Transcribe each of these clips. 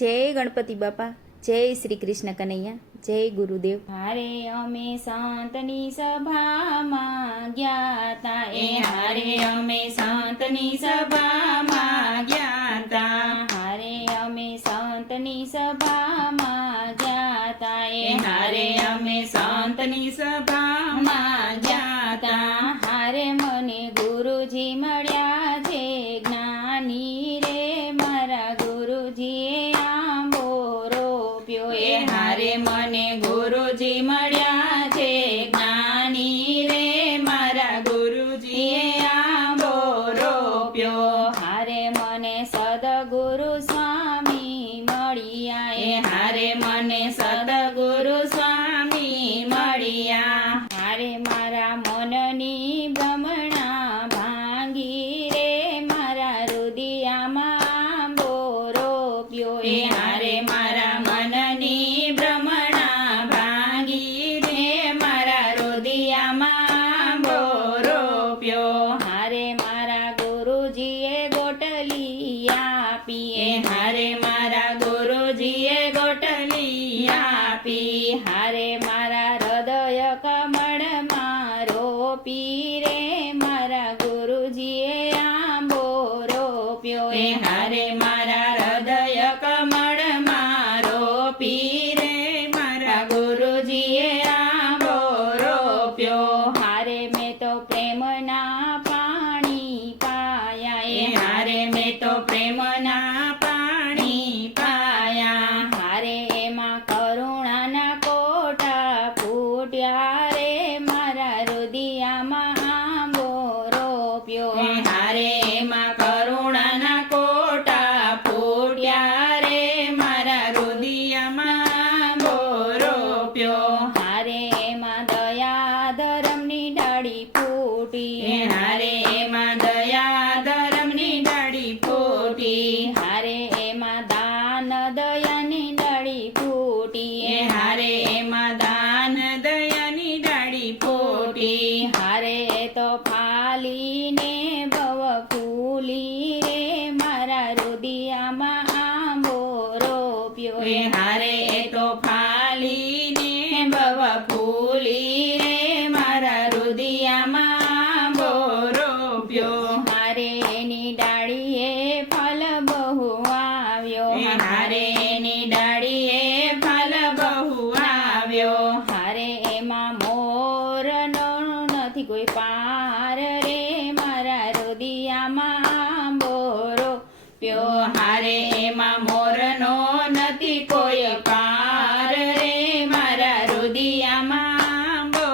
જય ગણપતિ બાપા, જય શ્રી કૃષ્ણ કનૈયા, જય ગુરુદેવ. હારે અમે સંતની સભામાં ગયા તા, એ હારે અમે સંતની સભામાં ગયા તા, હારે અમે સંતની સભામાં ગયા તા, એ હારે અમે સંતની સભામાં ગયા તા. હારે મને ગુરુજી મળ્યા છે જ્ઞાની રે, મારા ગુરુજીએ આંબો રોપ્યો, એ હારે મને ગુરુજી મળ્યા છે જ્ઞાની રે, મારા ગુરુજીએ આંબો રોપ્યો. હારે મને સદગુરુ સ્વામી મળ્યા, એ હારે મને સદગુરુ સ્વામી મળ્યા. હારે મારા મનની ભ્રમણા ભાંગી રે, મારા હૃદયમાં આંબો રોપ્યો, એ હારે મારા મનની ભ્રમણા ભાંગી રે, મારા હૃદયમાં આંબો રોપ્યો. હારે મારા ગુરુજીએ ગોટલી આપી, એ હારે મારા ગુરુજીએ ગોટલી આપી. હારે મારા હૃદય કમળમાં રોપી રે, મારા ગુરુજીએ આંબો રોપ્યો, એ હારે મારા હૃદય કમળમાં રોપી રે, મારા ગુરુજીએ આંબો રોપ્યો. હારે મેં તો પ્રેમના પાણી પાયા, એ હારે મેં તો પ્રેમના પાણી પાયા. હારે એમાં કરુણાના કોટા ફૂટ્યા રે, મારા હૃદયમાં આંબો રોપ્યો. હારે એમાં કરુણાના કોટા ફૂટ્યા રે, મારા હૃદયમાં આંબો રોપ્યો. હારે એમાં દયા ધર્મની ડાળી ફૂટી, હારે એમાં દયા ધર્મની ડાળી ફૂટી. હારે એમાં દાન દયાની ડાળી ફૂટી, હારે એમાં દાન દયાની ડાળી ફૂટી. હારે તો ફાલીને ભવ ફૂલી રે, મારા હૃદયમાં આંબો રોપ્યો, હારે તો ફાલીને ભવ ફૂલી રે, મારા હૃદયમાં આંબો રોપ્યો. હારે એની ડાળીએ ફળ બહુ આવ્યો, હારે એની ડાળીએ ફળ બહુ આવ્યો. હારે એમાં મોરનો નથી કોઈ પાર રે, મારા હૃદયમાં આંબો રોપ્યો. હારે એમાં મોરનો નથી કોઈ પાર રે, મારા હૃદયમાં આંબો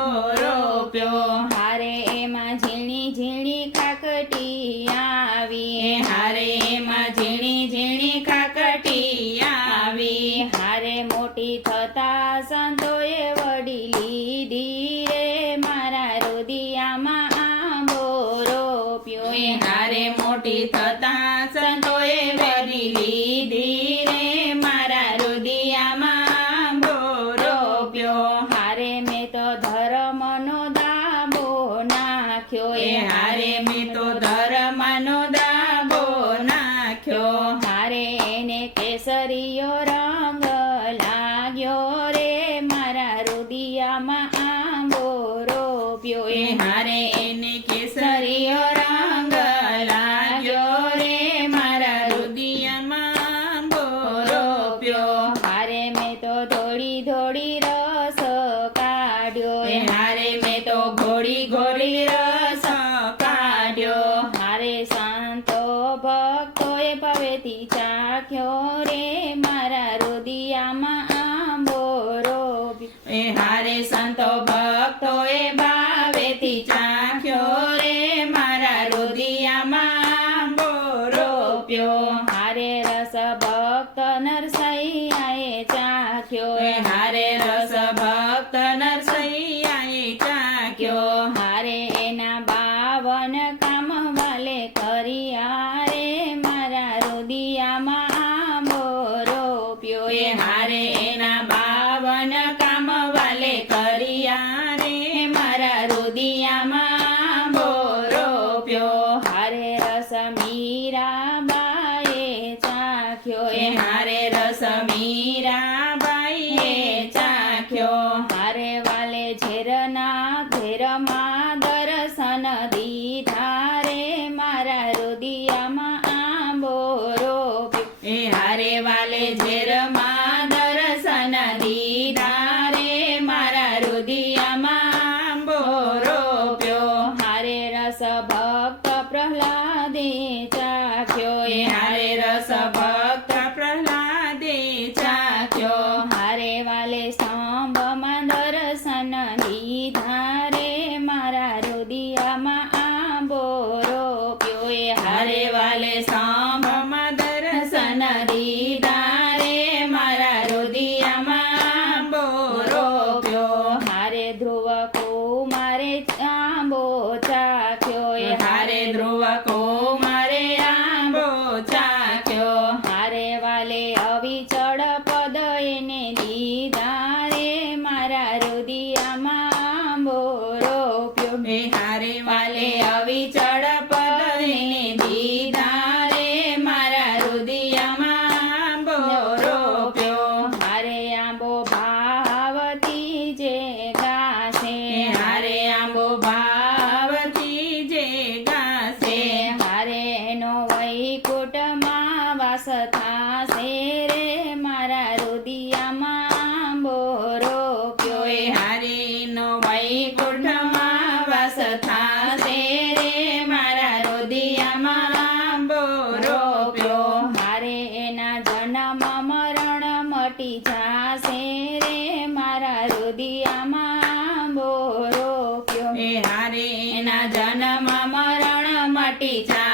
રોપ્યો. હારે એમાં ઝીણી ઝીણી કાકટી આવી, હારે એમાં ઝીણી ઝીણી કાકટી આવી. હારે મોટી થતા સંતોએ વડી લીધી રે, મારા હૃદયમાં આંબો રોપ્યો, હારે મોટી થતા સંતોએ વડી લીધી રે, મારા હૃદયમાં આંબો રોપ્યો. હારે મેં તો ધર્મનો દાબો નાખ્યો, હારે મેં તો ધર્મનો દાબો નાખ્યો. હારે એને કેસરીયો રંગ લાગ્યો રે, મારા હૃદયમાં આંબો રોપ્યો, હારે એને કેસરીયો રંગ લાગ્યો રે, મારા હૃદયમાં આંબો રોપ્યો. હારે મેં તો થોડી થોડી રસ કાઢ્યો, હારે મેં તો ઘોડી ઘોડી રસ કાઢ્યો. હારે સંતો ભક્તોએ પવેથી ચાખ્યો રે, મારા હૃદયમાં આંબો રોપ્યો, હારે સંતો ભક્તોએ ભાવેથી ચાખ્યો રે, મારા હૃદયમાં આંબો રોપ્યો. હારે રસ ભક્ત નરસૈયાએ ચાખ્યો, હારે રસ ભક્ત નરસૈયાએ ચાખ્યો. હારે એના 52 કામ વાલે કર્યા રે, મારા હૃદયમાં આંબો રોપ્યો, હારે એના 52 કામ વાલે કર્યા રે, મારા હૃદયમાં આંબો રોપ્યો. હારે રસ મીરાબાએ ચાખ્યો, હારે રસ લીધા રે મારા રુદિયામાં આંબો રોપ્યો એ હારે વાલે ઝેરમાં દર્શન દીધા રે મારા રુદિયામાં આંબો રોપ્યો હારે રસ ભક્ત પ્રહલાદે ચાખ્યો એ હારે રસ ભક્ત પ્રહલાદે ચાખ્યો હારે વાલે સ્તંભમાં દર્શન લીધા રે મારા રુદિયામાં આંબો રોપ્યો એ હારે વાલે સ્તંભમાં દર્શન લીધા રે મારા રુદિયામાં આંબો રોપ્યો હારે ધ્રુવ કુમારે આંબો ચાખ્યો એ હારે ધ્રુવ કુમારે આંબો ચાખ્યો હારે વાલે અવિચળ પદ એને દીધા રે મારા રુદિયામાં આંબો રોપ્યો એ હારે વાલે અવિચળ પદ એને દીધા રે મારા રુદિયામાં આંબો રોપ્યો હારે આંબો ભાવતી જે ગાશે હારે આંબો ભાવતી જે ગાશે હારે એનો વૈકુંઠમાં વાસ થાશે રે મારા રુદિયામાં આંબો રોપ્યો એ હારે એનો વૈકુંઠમાં વાસ થાશે રે મારા રુદિયામાં આંબો રોપ્યો હારે એના જન્મ મરણ મટી જાશે રે મારા રુદિયામાં આંબો રોપ્યો એ હારે એના જન્મ મરણ મટી જા